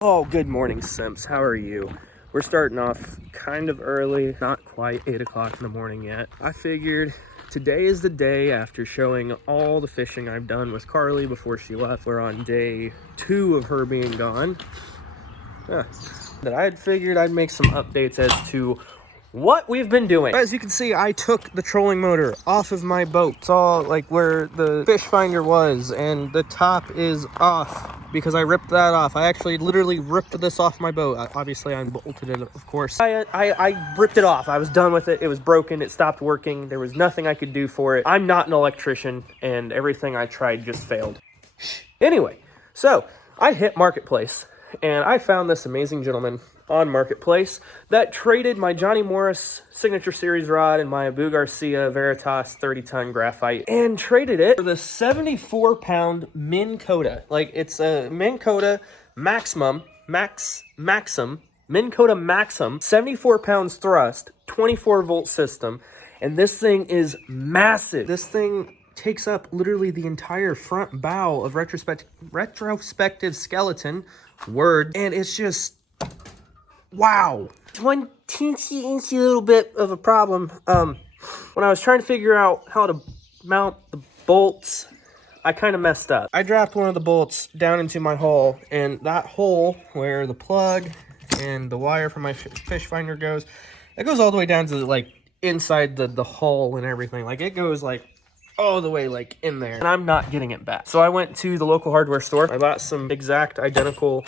Oh, good morning, Simps. How are you? We're starting off kind of early, not quite 8 o'clock in the morning yet. I figured today is the day after showing all the fishing I've done with Carly before she left. We're on day 2 of her being gone. That I had figured I'd make some updates as to what we've been doing. As you can see, I took the trolling motor off of my boat. It's all like where the fish finder was, and the top is off because I ripped that off. I actually literally ripped this off my boat. Obviously, I bolted it, of course. I ripped it off. I was done with it. It was broken. It stopped working. There was nothing I could do for it. I'm not an electrician, and everything I tried just failed. Anyway, so I hit Marketplace, and I found this amazing gentleman on Marketplace that traded my Johnny Morris Signature Series rod and my Abu Garcia Veritas 30-ton Graphite, and traded it for the 74-pound Minn Kota. Like, it's a Minn Kota Maxim, Minn Kota Maxim, 74 pounds thrust, 24-volt system, and this thing is massive. This thing takes up literally the entire front bow of retrospective skeleton, and it's just wow. One teensy little bit of a problem. When I was trying to figure out how to mount the bolts, I kind of messed up. I dropped one of the bolts down into my hull, and that hole where the plug and the wire for my fish finder goes, it goes all the way down to like inside the hull and everything. Like, it goes like all the way like in there, and I'm not getting it back. So I went to the local hardware store. I bought some exact identical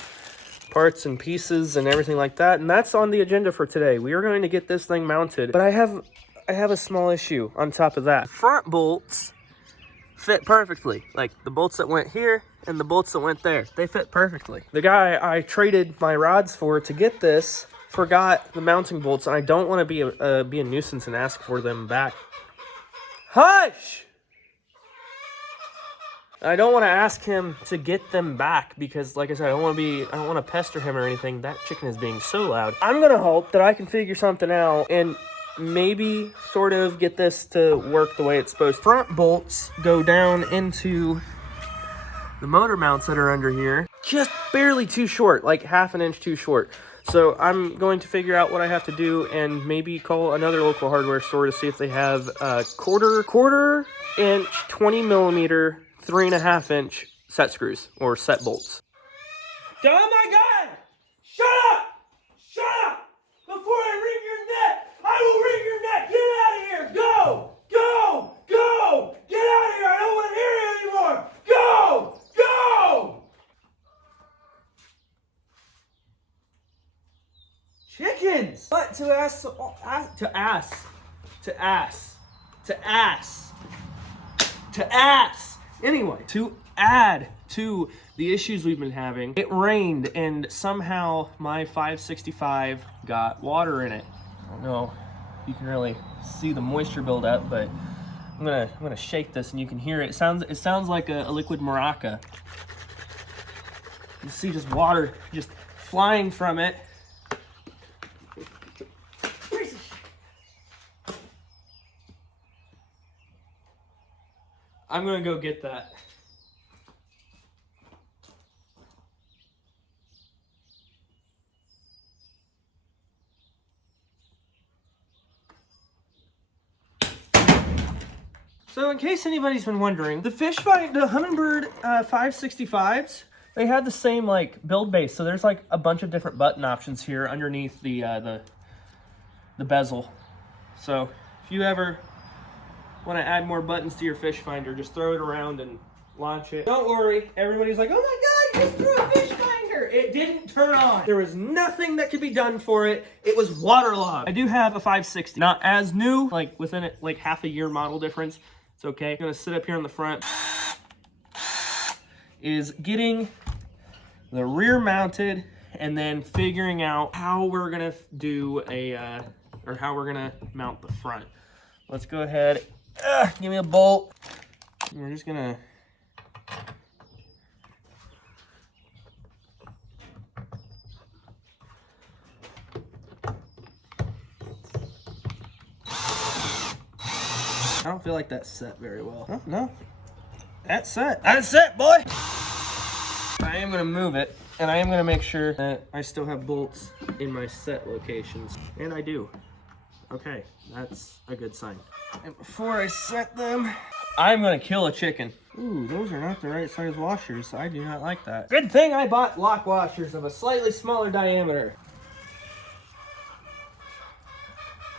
parts and pieces and everything like that, and that's on the agenda for today. We are going to get this thing mounted, but I have a small issue on top of that. Front bolts fit perfectly. Like, the bolts that went here and the bolts that went there, they fit perfectly. The guy I traded my rods for to get this forgot the mounting bolts, and I don't want to be a nuisance and ask for them back. Hush! I don't want to ask him to get them back because, like I said, I don't want to pester him or anything. That chicken is being so loud. I'm going to hope that I can figure something out and maybe sort of get this to work the way it's supposed to. Front bolts go down into the motor mounts that are under here. Just barely too short, like half an inch too short. So I'm going to figure out what I have to do and maybe call another local hardware store to see if they have quarter inch, 20 millimeter, 3.5-inch set screws or set bolts. Oh my God! Shut up! Shut up! Before I wring your neck! I will wring your neck! Get out of here! Go! Go! Go! Get out of here! I don't want to hear you anymore! Go! Go! Chickens! What? To ass. Anyway, to add to the issues we've been having, it rained and somehow my 565 got water in it. I don't know if you can really see the moisture build up, but I'm gonna shake this and you can hear it. It sounds like a liquid maraca. You see just water just flying from it. I'm gonna go get that. So in case anybody's been wondering, the Humminbird 565s, they had the same like build base. So there's like a bunch of different button options here underneath the bezel. So if you ever want to add more buttons to your fish finder, just throw it around and launch it. Don't worry, everybody's like, oh my God, you just threw a fish finder. It didn't turn on. There was nothing that could be done for it. It was waterlogged. I do have a 560, not as new, like within it, like half a year model difference. It's okay. I'm gonna sit up here on the front. Is getting the rear mounted and then figuring out how we're gonna do how we're gonna mount the front. Let's go ahead. Give me a bolt. We're just gonna I don't feel like that's set very well. No. That's set. That's set, boy. I am gonna move it And I am gonna make sure that I still have bolts in my set locations. And I do. Okay, that's a good sign. And before I set them, I'm gonna kill a chicken. Ooh, those are not the right size washers. I do not like that. Good thing I bought lock washers of a slightly smaller diameter.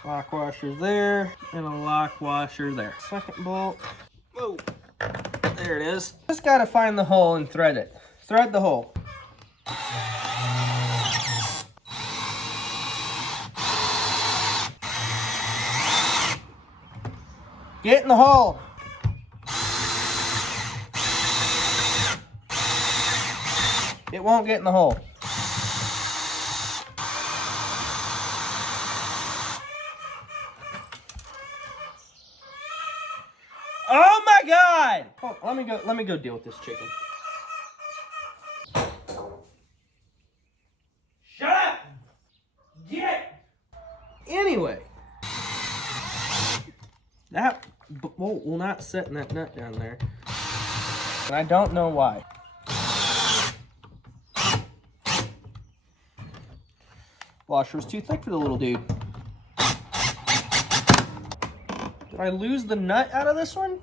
Lock washer there, and a lock washer there. Second bolt. Whoa, there it is. Just gotta find the hole and thread it. Thread the hole. Get in the hole. It won't get in the hole. Oh my God! Oh, let me go deal with this chicken. Shut up! Get! Anyway, that bolt will not set in that nut down there. And I don't know why. Washer was too thick for the little dude. Did I lose the nut out of this one?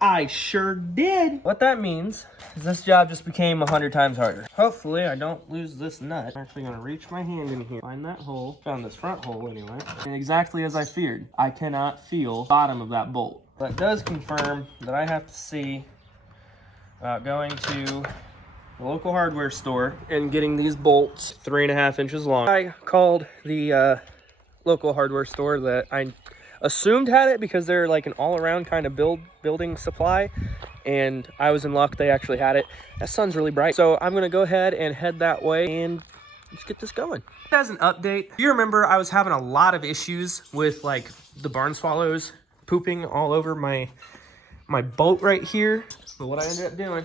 I sure did. What that means is this job just became 100 times harder. Hopefully I don't lose this nut. I'm actually gonna reach my hand in here, find that hole, found this front hole anyway. And exactly as I feared, I cannot feel the bottom of that bolt. That does confirm that I have to see about going to the local hardware store and getting these bolts 3.5 inches long. I called the local hardware store that I assumed had it because they're like an all-around kind of building supply, and I was in luck. They actually had it. That sun's really bright, so I'm gonna go ahead and head that way and let's get this going. As an update, if you remember, I was having a lot of issues with like the barn swallows pooping all over my boat right here. But what I ended up doing,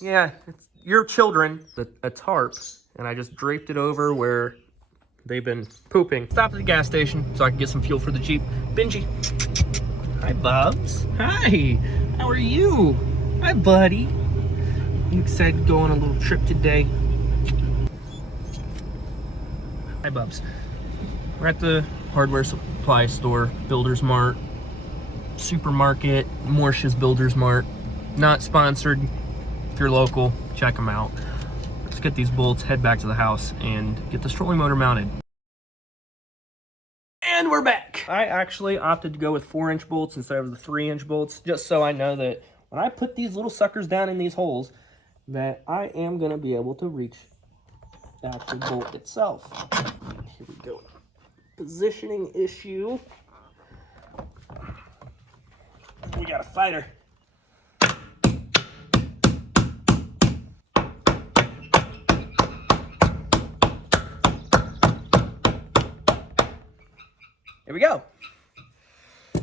yeah, it's your children, a tarp, and I just draped it over where they've been pooping. Stopped at the gas station so I can get some fuel for the Jeep. Benji. Hi, Bubs. Hi. How are you? Hi, buddy. You excited to go on a little trip today? Hi, Bubs. We're at the hardware supply store, Builder's Mart, Supermarket, Morsha's Builder's Mart. Not sponsored. If you're local, check them out. Let's get these bolts, head back to the house, and get this trolling motor mounted. And we're back. I actually opted to go with 4-inch bolts instead of the 3-inch bolts, just so I know that when I put these little suckers down in these holes, that I am gonna be able to reach the actual bolt itself. Here we go. Positioning issue. We got a fighter. Here we go. So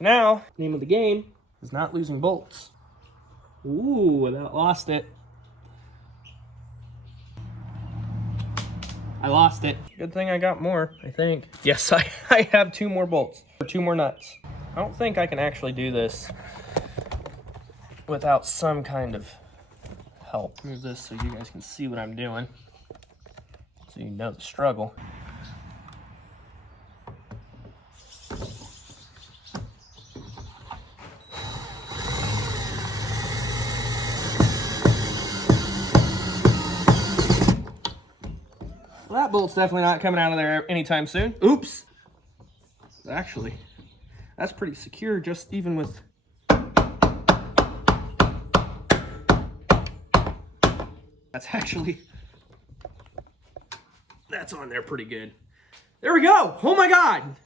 now, name of the game is not losing bolts. Ooh, that lost it. I lost it. Good thing I got more, I think. Yes, I have 2 more bolts, or 2 more nuts. I don't think I can actually do this without some kind of help. Move this so you guys can see what I'm doing, so you know the struggle. Well, that bolt's definitely not coming out of there anytime soon. Oops. Actually, that's pretty secure, just even with... That's on there pretty good. There we go. Oh my God.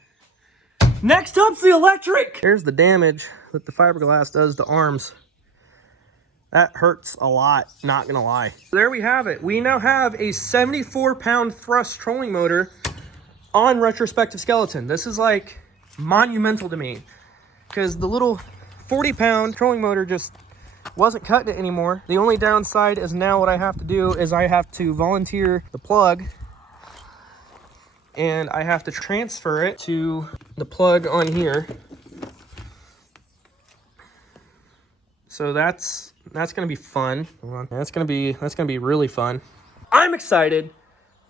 Next up's the electric. Here's the damage that the fiberglass does to arms. That hurts a lot, not gonna lie. There we have it. We now have a 74-pound thrust trolling motor on retrospective skeleton. This is like monumental to me because the little 40-pound trolling motor just wasn't cutting it anymore. The only downside is now what I have to do is I have to volunteer the plug and I have to transfer it to the plug on here. So that's That's gonna be fun. That's gonna be really fun. I'm excited.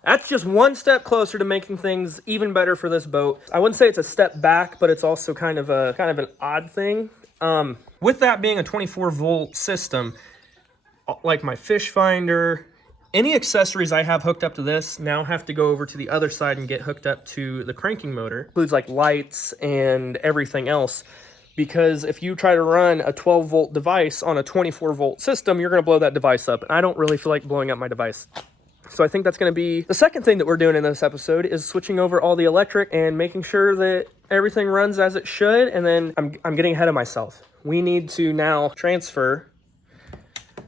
That's just one step closer to making things even better for this boat. I wouldn't say it's a step back, but it's also kind of an odd thing. With that being a 24-volt system, like my fish finder, any accessories I have hooked up to this now have to go over to the other side and get hooked up to the cranking motor. Includes like lights and everything else. Because if you try to run a 12-volt device on a 24-volt system, you're going to blow that device up. And I don't really feel like blowing up my device. So I think that's going to be the second thing that we're doing in this episode, is switching over all the electric and making sure that everything runs as it should. And then I'm getting ahead of myself. We need to now transfer.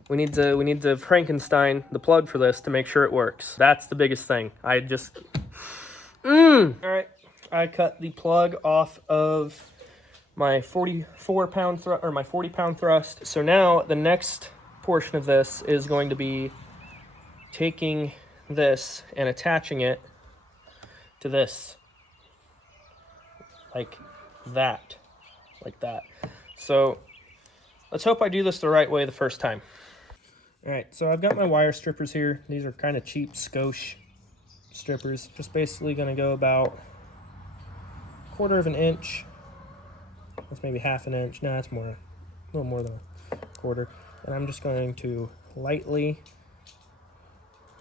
We need to Frankenstein the plug for this to make sure it works. That's the biggest thing. All right, I cut the plug off of my 44-pound thrust, or my 40-pound thrust. So now the next portion of this is going to be taking this and attaching it to this, like that. So let's hope I do this the right way the first time. All right, so I've got my wire strippers here. These are kind of cheap Scosh strippers. Just basically gonna go about 1/4 of an inch. That's maybe 1/2 inch. No, that's more, a little more than 1/4. And I'm just going to lightly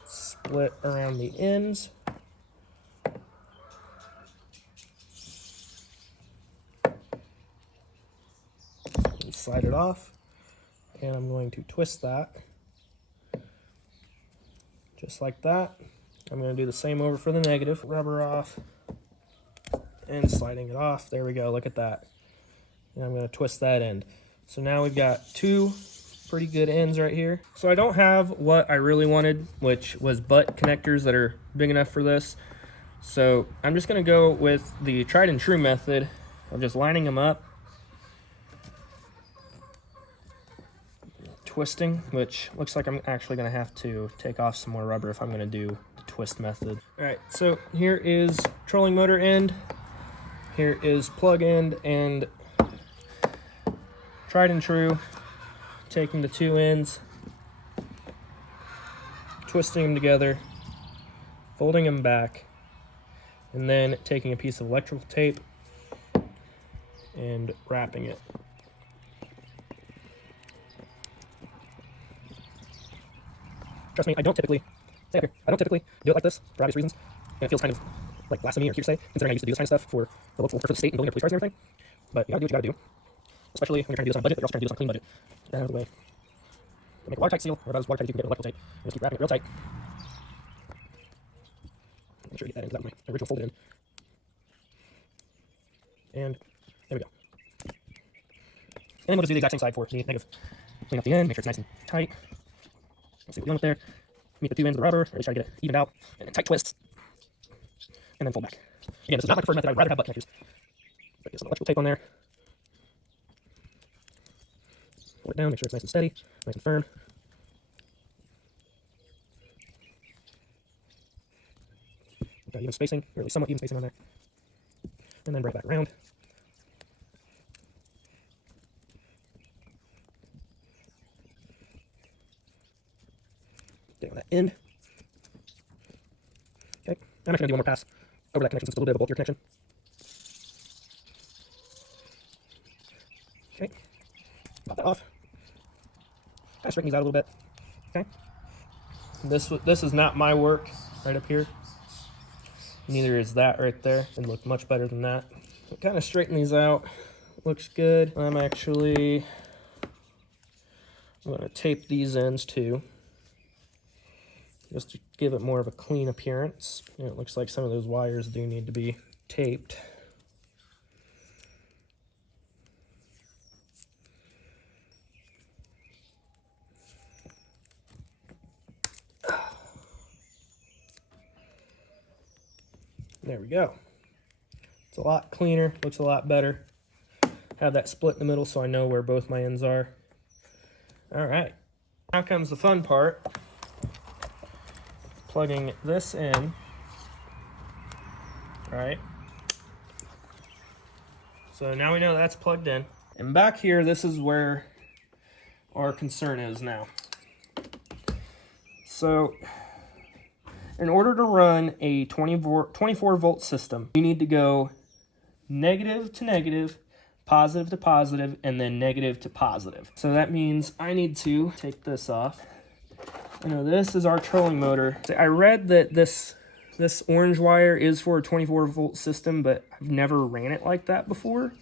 split around the ends. And slide it off. And I'm going to twist that. Just like that. I'm going to do the same over for the negative. Rubber off. And sliding it off. There we go. Look at that. And I'm going to twist that end. So now we've got 2 pretty good ends right here. So I don't have what I really wanted, which was butt connectors that are big enough for this. So I'm just going to go with the tried and true method of just lining them up, twisting, which looks like I'm actually going to have to take off some more rubber if I'm going to do the twist method. All right, so here is trolling motor end, here is plug end, and tried and true, taking the 2 ends, twisting them together, folding them back, and then taking a piece of electrical tape and wrapping it. Trust me, I don't typically do it like this for obvious reasons, and it feels kind of like blasphemy or hearsay, considering I used to do this kind of stuff for the local for the state and building up police cars and everything. But you gotta do what you gotta do, especially when you're trying to do this on a budget, but you're also trying to do this on a clean budget. Get out of the way. Make a watertight seal, or about as watertight as you can get with electrical tape. And just keep wrapping it real tight. Make sure you get that into that my original folded in. And there we go. And then we'll just do the exact same side for the negative. Clean up the end, make sure it's nice and tight. Let's see what we're dealing with there. Meet the 2 ends of the rubber, really try to get it evened out, and then tight twists. And then fold back. Again, this is not my preferred method. I'd rather have butt connectors. But get some electrical tape on there. Hold it down, make sure it's nice and steady, nice and firm. Got even spacing, or at least somewhat even spacing on there. And then bring it back around. Down that end. Okay, I'm actually going to do one more pass over that connection since it's a little bit of a bulkier connection. Okay, pop that off. Kind of straighten these out a little bit. Okay. This is not my work right up here. Neither is that right there. It'd look much better than that. So kind of straighten these out. Looks good. I'm going to tape these ends too, just to give it more of a clean appearance. And it looks like some of those wires do need to be taped. There we go. It's a lot cleaner, looks a lot better. Have that split in the middle so I know where both my ends are. All right, now comes the fun part. Plugging this in, right? So now we know that's plugged in. And back here, this is where our concern is now. So in order to run a 24 volt system, you need to go negative to negative, positive to positive, and then negative to positive. So that means I need to take this off. I know this is our trolling motor. I read that this orange wire is for a 24 volt system, but I've never ran it like that before.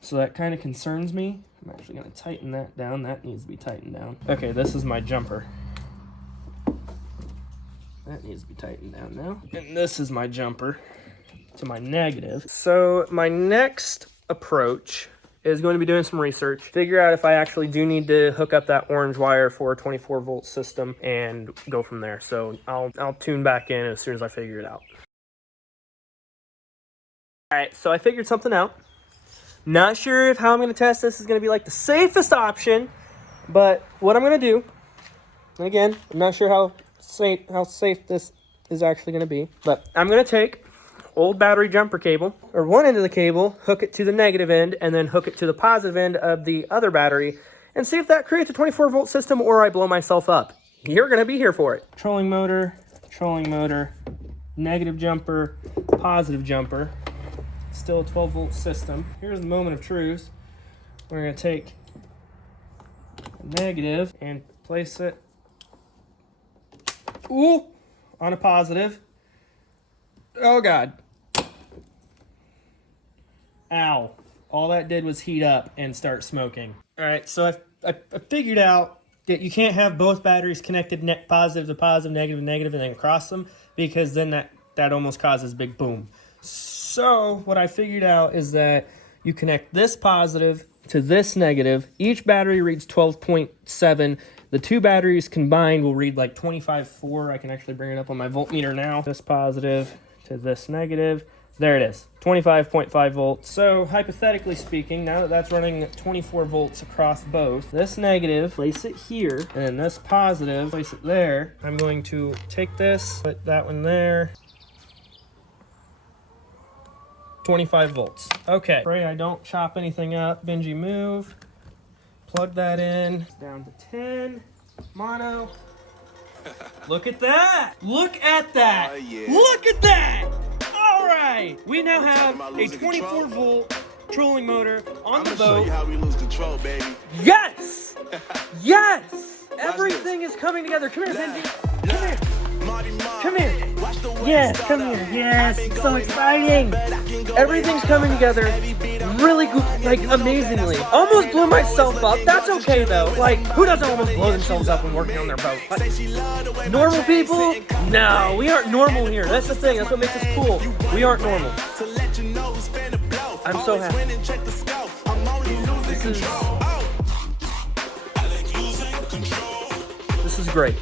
So that kind of concerns me. I'm actually going to tighten that down. That needs to be tightened down. Okay, this is my jumper. That needs to be tightened down now. And this is my jumper to my negative. So my next approach is going to be doing some research, figure out if I actually do need to hook up that orange wire for a 24 volt system and go from there. So I'll tune back in as soon as I figure it out. All right, so I figured something out. Not sure if how I'm going to test this is going to be like the safest option, but what I'm going to do, and again, I'm not sure how safe this is actually going to be, but I'm going to take old battery jumper cable, or one end of the cable, hook it to the negative end, and then hook it to the positive end of the other battery, and see if that creates a 24 volt system or I blow myself up. You're going to be here for it. Trolling motor, negative jumper, positive jumper. Still a 12 volt system. Here's the moment of truth. We're going to take a negative and place it on a positive. Oh God. Ow. All that did was heat up and start smoking. All right, so I figured out that you can't have both batteries connected positive to positive, negative to negative, and then cross them, because then that almost causes big boom. So what I figured out is that you connect this positive to this negative. Each battery reads 12.7. The two batteries combined will read like 25.4. I can actually bring it up on my voltmeter now. This positive to this negative. There it is, 25.5 volts. So hypothetically speaking, now that that's running 24 volts across both, this negative, place it here, and this positive, place it there. I'm going to take this, put that one there. 25 volts. Okay, pray I don't chop anything up. Benji, move. Plug that in. Down to 10. Mono. Look at that! Look at that! Yeah. Look at that! All right, we now have a 24 volt trolling motor on the boat. Show you how we lose control, baby. Yes! Yes! Everything is coming together. Come here, Benji. Come here. Come here. Yes, come here. Yes, it's so exciting. Everything's coming together really good, like amazingly. Almost blew myself up. That's okay though. Like, who doesn't almost blow themselves up when working on their boat? Like, normal people? No, we aren't normal here. That's the thing. That's what makes us cool. We aren't normal. I'm so happy. This is great.